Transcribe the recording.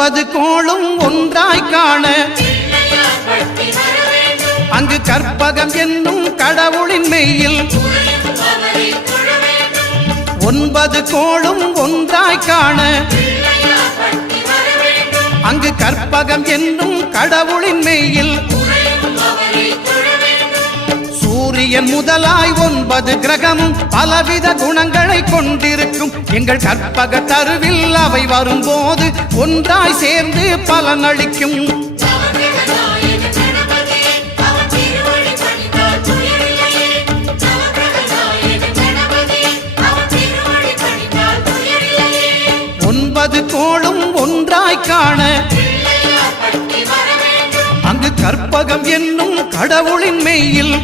9 கோளும் ஒன்றாய் காண அங்கு கற்பகம் என்னும் கடவுளின் மெய்யில் 9 கோளும் ஒன்றாய் காண அங்கு கற்பகம் என்னும் கடவுளின் மெய்யில் சூரியன் முதலாய் 9 கிரகமும் பலவித குணங்களை கொண்டிருக்கும் எங்கள் கற்பக தருவில் அவை வரும்போது ஒன்றாய் சேர்ந்து பலனளிக்கும். கோளும் ஒன்றாய் காண அங்கு கற்பகம் என்னும் கடவுளின் மெய்யில்